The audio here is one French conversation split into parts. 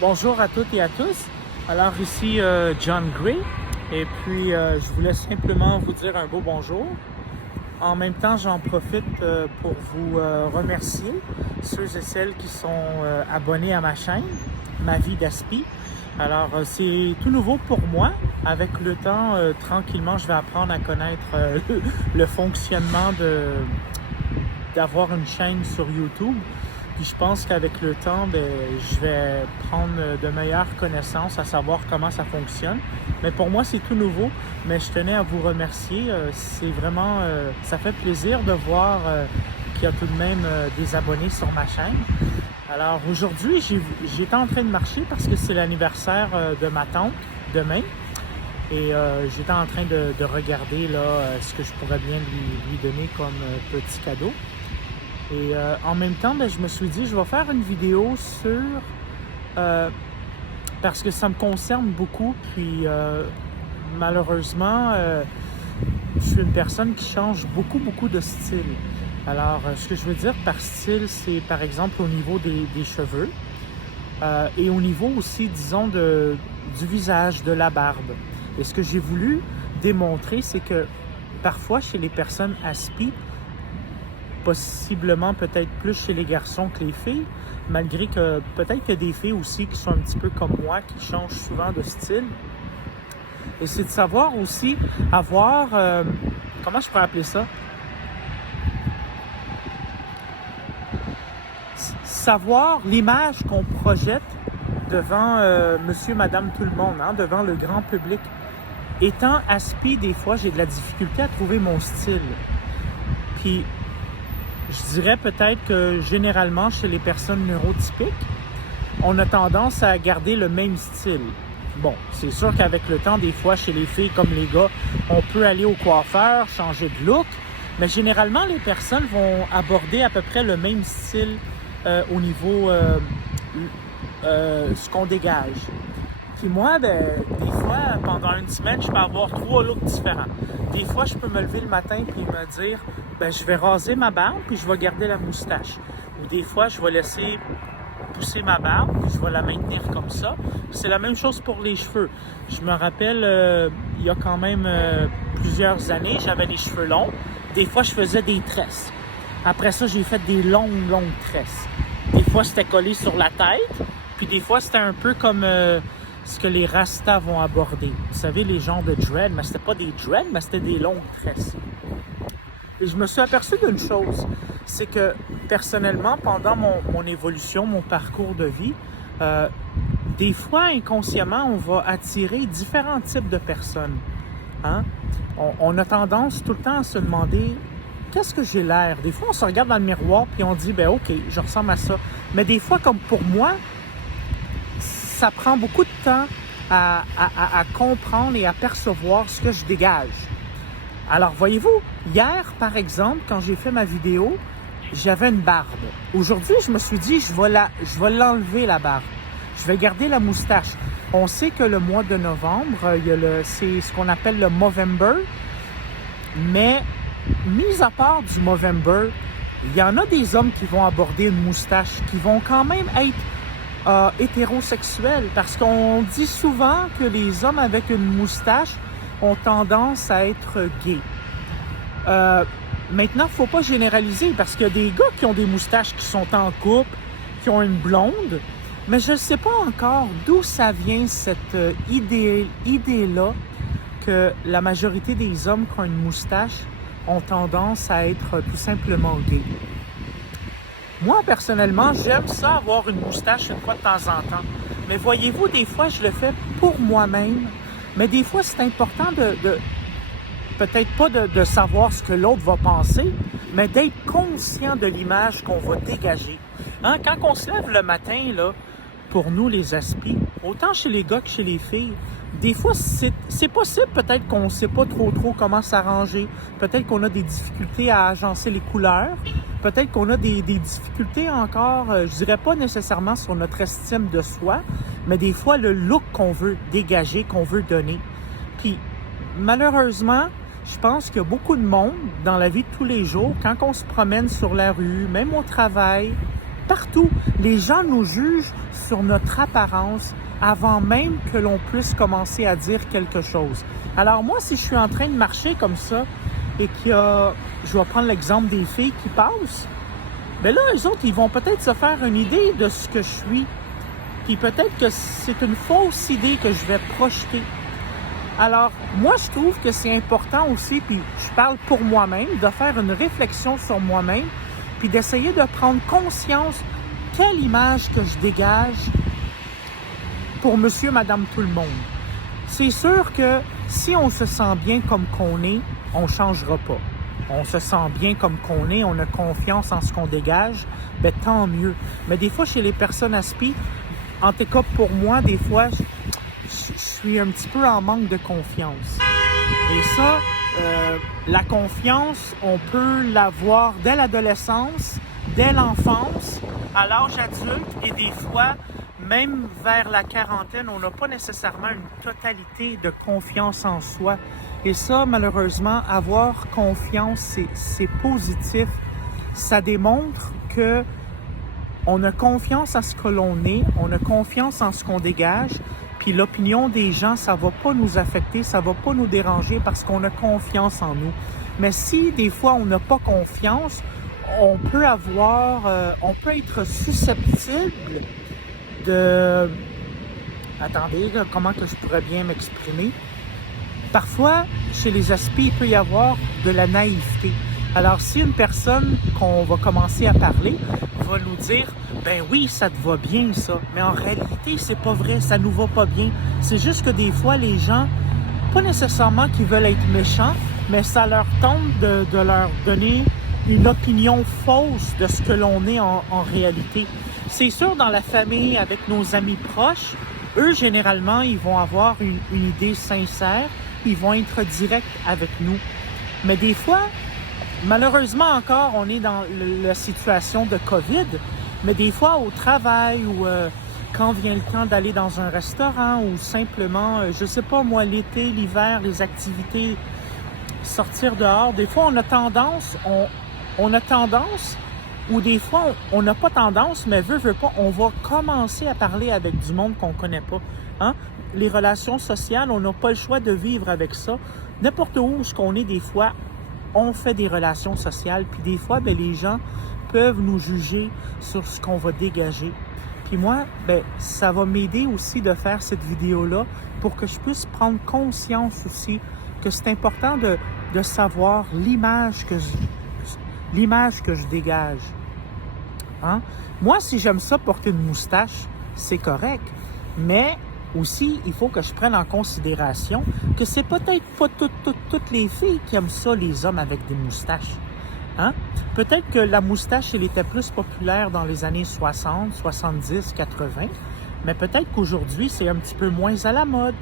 Bonjour à toutes et à tous. Alors ici John Gray et puis je voulais simplement vous dire un beau bonjour. En même temps, j'en profite pour vous remercier, ceux et celles qui sont abonnés à ma chaîne, Ma Vie d'Aspi. Alors c'est tout nouveau pour moi. Avec le temps, tranquillement, je vais apprendre à connaître le fonctionnement d'avoir une chaîne sur YouTube. Puis je pense qu'avec le temps, je vais prendre de meilleures connaissances à savoir comment ça fonctionne. Mais pour moi, c'est tout nouveau. Mais je tenais à vous remercier. C'est vraiment, ça fait plaisir de voir qu'il y a tout de même des abonnés sur ma chaîne. Alors aujourd'hui, j'étais en train de marcher parce que c'est l'anniversaire de ma tante demain. Et j'étais en train de regarder là, ce que je pourrais bien lui donner comme petit cadeau. Et en même temps, je me suis dit, je vais faire une vidéo sur... parce que ça me concerne beaucoup, puis malheureusement, je suis une personne qui change beaucoup de style. Alors, ce que je veux dire par style, c'est par exemple au niveau des cheveux et au niveau aussi, disons, du visage, de la barbe. Et ce que j'ai voulu démontrer, c'est que parfois, chez les personnes aspi, possiblement peut-être plus chez les garçons que les filles, malgré que peut-être qu'il y a des filles aussi qui sont un petit peu comme moi, qui changent souvent de style. Et c'est de savoir aussi avoir, comment je pourrais appeler ça? Savoir l'image qu'on projette devant monsieur, madame, tout le monde, hein, devant le grand public. Étant aspi, des fois, j'ai de la difficulté à trouver mon style. Puis, je dirais peut-être que généralement, chez les personnes neurotypiques, on a tendance à garder le même style. Bon, c'est sûr qu'avec le temps, des fois, chez les filles comme les gars, on peut aller au coiffeur, changer de look, mais généralement, les personnes vont aborder à peu près le même style au niveau ce qu'on dégage. Puis moi, des fois, pendant une semaine, je peux avoir 3 looks différents. Des fois, je peux me lever le matin et me dire, je vais raser ma barbe puis je vais garder la moustache. Ou des fois, je vais laisser pousser ma barbe puis je vais la maintenir comme ça. C'est la même chose pour les cheveux. Je me rappelle, il y a quand même plusieurs années, j'avais les cheveux longs. Des fois, je faisais des tresses. Après ça, j'ai fait des longues tresses. Des fois, c'était collé sur la tête. Puis des fois, c'était un peu comme... ce que les rastas vont aborder. Vous savez, les genres de dread, mais c'était pas des dreads, mais c'était des longues tresses. Et je me suis aperçu d'une chose, c'est que personnellement, pendant mon évolution, mon parcours de vie, des fois, inconsciemment, on va attirer différents types de personnes. Hein? On a tendance tout le temps à se demander qu'est-ce que j'ai l'air? Des fois, on se regarde dans le miroir puis on dit, OK, je ressemble à ça. Mais des fois, comme pour moi, ça prend beaucoup de temps à comprendre et à percevoir ce que je dégage. Alors, voyez-vous, hier, par exemple, quand j'ai fait ma vidéo, j'avais une barbe. Aujourd'hui, je me suis dit, je vais l'enlever, la barbe. Je vais garder la moustache. On sait que le mois de novembre, c'est ce qu'on appelle le Movember. Mais, mis à part du Movember, il y en a des hommes qui vont aborder une moustache, qui vont quand même être hétérosexuels, parce qu'on dit souvent que les hommes avec une moustache ont tendance à être gays. Maintenant, il ne faut pas généraliser, parce qu'il y a des gars qui ont des moustaches qui sont en couple, qui ont une blonde, mais je ne sais pas encore d'où ça vient cette idée-là que la majorité des hommes qui ont une moustache ont tendance à être tout simplement gays. Moi, personnellement, j'aime ça, avoir une moustache une fois de temps en temps. Mais voyez-vous, des fois, je le fais pour moi-même. Mais des fois, c'est important peut-être pas de savoir ce que l'autre va penser, mais d'être conscient de l'image qu'on va dégager. Hein? Quand on se lève le matin, là, pour nous, les aspis, autant chez les gars que chez les filles, des fois, c'est possible peut-être qu'on ne sait pas trop comment s'arranger. Peut-être qu'on a des difficultés à agencer les couleurs. Peut-être qu'on a des difficultés encore, je dirais pas nécessairement sur notre estime de soi, mais des fois le look qu'on veut dégager, qu'on veut donner. Puis, malheureusement, je pense qu'il y a beaucoup de monde dans la vie de tous les jours, quand on se promène sur la rue, même au travail, partout, les gens nous jugent sur notre apparence avant même que l'on puisse commencer à dire quelque chose. Alors moi, si je suis en train de marcher comme ça et qu'il y a, je vais prendre l'exemple des filles qui passent, bien là, eux autres, ils vont peut-être se faire une idée de ce que je suis. Puis peut-être que c'est une fausse idée que je vais projeter. Alors, moi, je trouve que c'est important aussi, puis je parle pour moi-même, de faire une réflexion sur moi-même, puis d'essayer de prendre conscience quelle image que je dégage pour monsieur, madame, tout le monde. C'est sûr que si on se sent bien comme qu'on est, on ne changera pas. On se sent bien comme qu'on est, on a confiance en ce qu'on dégage, bien tant mieux. Mais des fois, chez les personnes aspi, en tout cas pour moi, des fois, je suis un petit peu en manque de confiance. Et ça, la confiance, on peut l'avoir dès l'adolescence, dès l'enfance, à l'âge adulte et des fois, même vers la quarantaine, on n'a pas nécessairement une totalité de confiance en soi. Et ça, malheureusement, avoir confiance, c'est positif. Ça démontre que on a confiance à ce que l'on est, on a confiance en ce qu'on dégage, puis l'opinion des gens, ça va pas nous affecter, ça va pas nous déranger parce qu'on a confiance en nous. Mais si des fois on n'a pas confiance, on peut être susceptible de... Attendez, comment que je pourrais bien m'exprimer? Parfois, chez les aspis, il peut y avoir de la naïveté. Alors, si une personne qu'on va commencer à parler va nous dire « Ben oui, ça te va bien, ça. » Mais en réalité, c'est pas vrai, ça nous va pas bien. C'est juste que des fois, les gens, pas nécessairement qu'ils veulent être méchants, mais ça leur tente de leur donner une opinion fausse de ce que l'on est en réalité. C'est sûr, dans la famille, avec nos amis proches, eux, généralement, ils vont avoir une idée sincère, ils vont être directs avec nous. Mais des fois, malheureusement encore, on est dans la situation de COVID, mais des fois au travail ou quand vient le temps d'aller dans un restaurant ou simplement, je sais pas moi, l'été, l'hiver, les activités, sortir dehors, des fois on a tendance, ou des fois on n'a pas tendance, mais veut pas, on va commencer à parler avec du monde qu'on connaît pas. Hein? Les relations sociales, on n'a pas le choix de vivre avec ça. N'importe où qu'on est, des fois, on fait des relations sociales, puis des fois, bien, les gens peuvent nous juger sur ce qu'on va dégager. Puis moi, bien, ça va m'aider aussi de faire cette vidéo-là pour que je puisse prendre conscience aussi que c'est important de savoir l'image que je dégage. Hein? Moi, si j'aime ça porter une moustache, c'est correct, mais aussi, il faut que je prenne en considération que c'est peut-être pas toutes les filles qui aiment ça, les hommes avec des moustaches. Hein? Peut-être que la moustache, elle était plus populaire dans les années 60, 70, 80, mais peut-être qu'aujourd'hui, c'est un petit peu moins à la mode.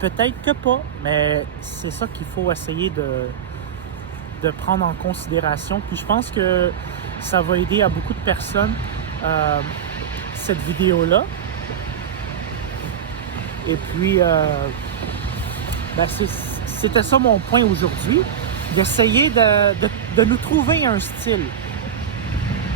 Peut-être que pas, mais c'est ça qu'il faut essayer de prendre en considération. Puis je pense que ça va aider à beaucoup de personnes, cette vidéo-là. Et puis, c'était ça mon point aujourd'hui, d'essayer de nous trouver un style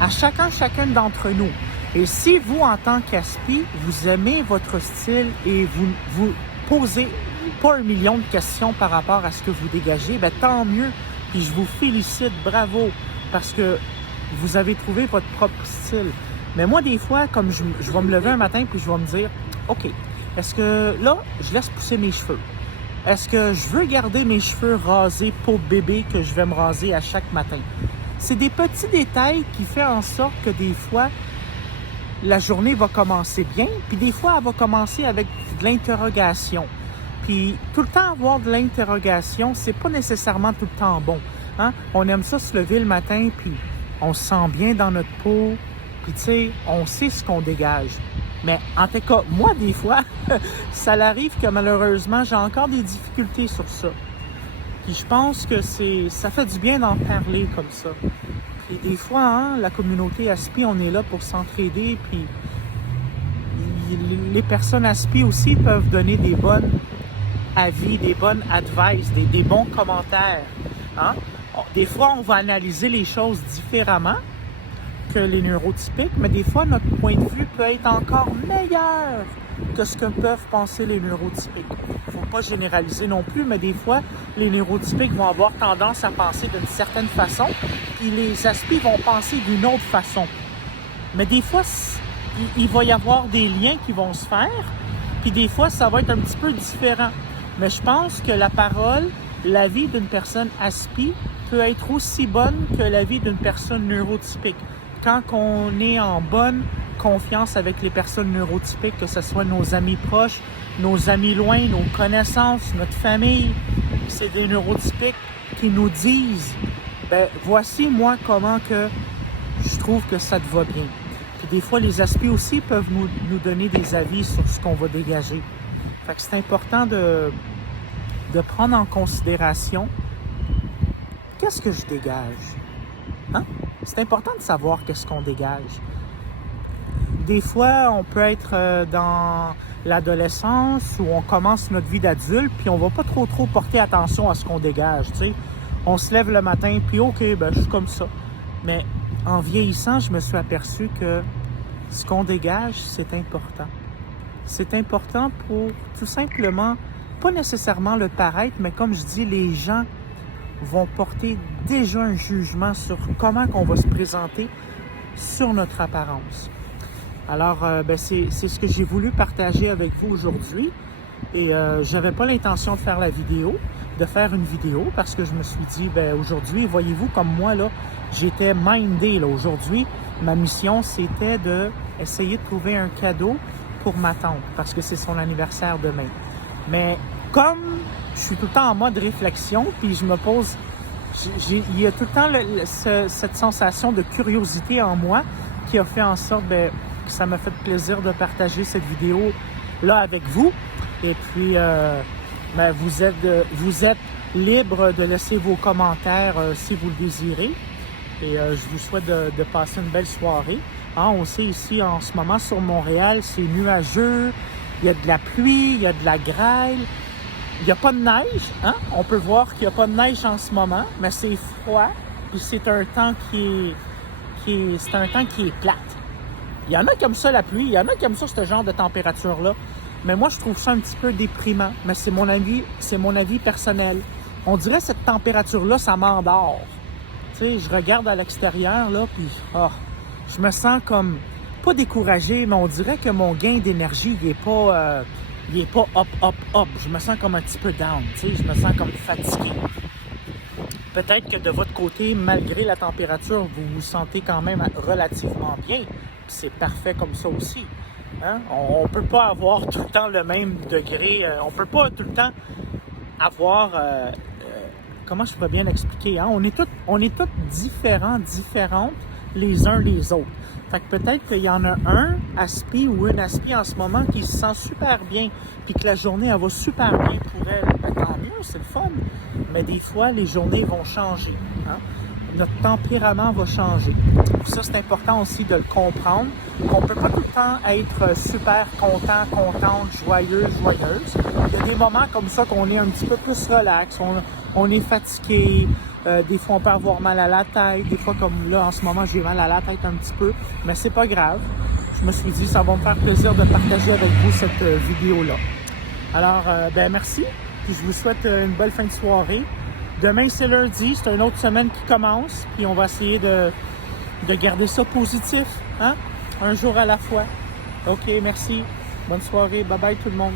à chacune d'entre nous. Et si vous, en tant qu'aspi, vous aimez votre style et vous posez pas 1 million de questions par rapport à ce que vous dégagez, bien tant mieux. Puis je vous félicite, bravo, parce que vous avez trouvé votre propre style. Mais moi, des fois, comme je vais me lever un matin puis je vais me dire, OK, est-ce que là, je laisse pousser mes cheveux? Est-ce que je veux garder mes cheveux rasés peau bébé que je vais me raser à chaque matin? C'est des petits détails qui font en sorte que des fois, la journée va commencer bien, puis des fois, elle va commencer avec de l'interrogation. Puis tout le temps avoir de l'interrogation, c'est pas nécessairement tout le temps bon. Hein? On aime ça se lever le matin, puis on se sent bien dans notre peau, puis tu sais, on sait ce qu'on dégage. Mais en tout cas, moi, des fois, ça arrive que malheureusement, j'ai encore des difficultés sur ça. Puis je pense que ça fait du bien d'en parler comme ça. Puis des fois, hein, la communauté ASPI, on est là pour s'entraider, puis les personnes ASPI aussi peuvent donner des bonnes avis, des bonnes advice, des bons commentaires. Hein? Des fois, on va analyser les choses différemment, que les neurotypiques, mais des fois, notre point de vue peut être encore meilleur que ce que peuvent penser les neurotypiques. Il ne faut pas généraliser non plus, mais des fois, les neurotypiques vont avoir tendance à penser d'une certaine façon, puis les aspis vont penser d'une autre façon. Mais des fois, il va y avoir des liens qui vont se faire, puis des fois, ça va être un petit peu différent. Mais je pense que la parole, la vie d'une personne aspi peut être aussi bonne que la vie d'une personne neurotypique. Quand on est en bonne confiance avec les personnes neurotypiques, que ce soit nos amis proches, nos amis loin, nos connaissances, notre famille, c'est des neurotypiques qui nous disent « voici moi comment que je trouve que ça te va bien ». Puis des fois, les aspis aussi peuvent nous donner des avis sur ce qu'on va dégager. Fait que c'est important de prendre en considération qu'est-ce que je dégage. Hein? C'est important de savoir qu'est-ce qu'on dégage. Des fois, on peut être dans l'adolescence où on commence notre vie d'adulte, puis on va pas trop porter attention à ce qu'on dégage. T'sais. On se lève le matin, puis OK, je suis comme ça. Mais en vieillissant, je me suis aperçu que ce qu'on dégage, c'est important. C'est important pour tout simplement, pas nécessairement le paraître, mais comme je dis, les gens vont porter déjà un jugement sur comment on va se présenter sur notre apparence. Alors, c'est ce que j'ai voulu partager avec vous aujourd'hui. Et j'avais pas l'intention de faire une vidéo, parce que je me suis dit, aujourd'hui, voyez-vous, comme moi, là, j'étais mindé, là. Aujourd'hui, ma mission, c'était d'essayer de trouver un cadeau pour ma tante, parce que c'est son anniversaire demain. Mais comme je suis tout le temps en mode réflexion, puis je me pose, il y a tout le temps cette sensation de curiosité en moi qui a fait en sorte que ça m'a fait plaisir de partager cette vidéo-là avec vous. Et puis, vous êtes libre de laisser vos commentaires si vous le désirez. Et je vous souhaite de passer une belle soirée. Hein, on sait ici, en ce moment, sur Montréal, c'est nuageux, il y a de la pluie, il y a de la grêle. Il n'y a pas de neige, hein? On peut voir qu'il n'y a pas de neige en ce moment, mais c'est froid, puis c'est un temps qui est plate. Il y en a comme ça la pluie, il y en a comme ça ce genre de température-là, mais moi je trouve ça un petit peu déprimant, mais c'est mon avis personnel. On dirait que cette température-là, ça m'endort. Tu sais, je regarde à l'extérieur, là, puis je me sens comme, pas découragé, mais on dirait que mon gain d'énergie, il est pas up. Je me sens comme un petit peu down, tu sais, je me sens comme fatigué. Peut-être que de votre côté, malgré la température, vous vous sentez quand même relativement bien. C'est parfait comme ça aussi. Hein? On ne peut pas avoir tout le temps le même degré. On ne peut pas tout le temps avoir... comment je pourrais bien l'expliquer? Hein? On est tous différentes les uns les autres. Fait que peut-être qu'il y en a un aspi ou une aspi en ce moment qui se sent super bien, puis que la journée, elle va super bien pour elle. Tant mieux, c'est le fun. Mais des fois, les journées vont changer. Hein? Notre tempérament va changer. Ça, c'est important aussi de le comprendre, qu'on ne peut pas tout le temps être super content, contente, joyeuse. Il y a des moments comme ça qu'on est un petit peu plus relax, on est fatigué. Des fois, on peut avoir mal à la tête. Des fois, comme là, en ce moment, j'ai mal à la tête un petit peu. Mais c'est pas grave. Je me suis dit, ça va me faire plaisir de partager avec vous cette vidéo-là. Alors, merci. Puis je vous souhaite une belle fin de soirée. Demain, c'est lundi. C'est une autre semaine qui commence. Puis on va essayer de garder ça positif. Hein? Un jour à la fois. OK, merci. Bonne soirée. Bye-bye tout le monde.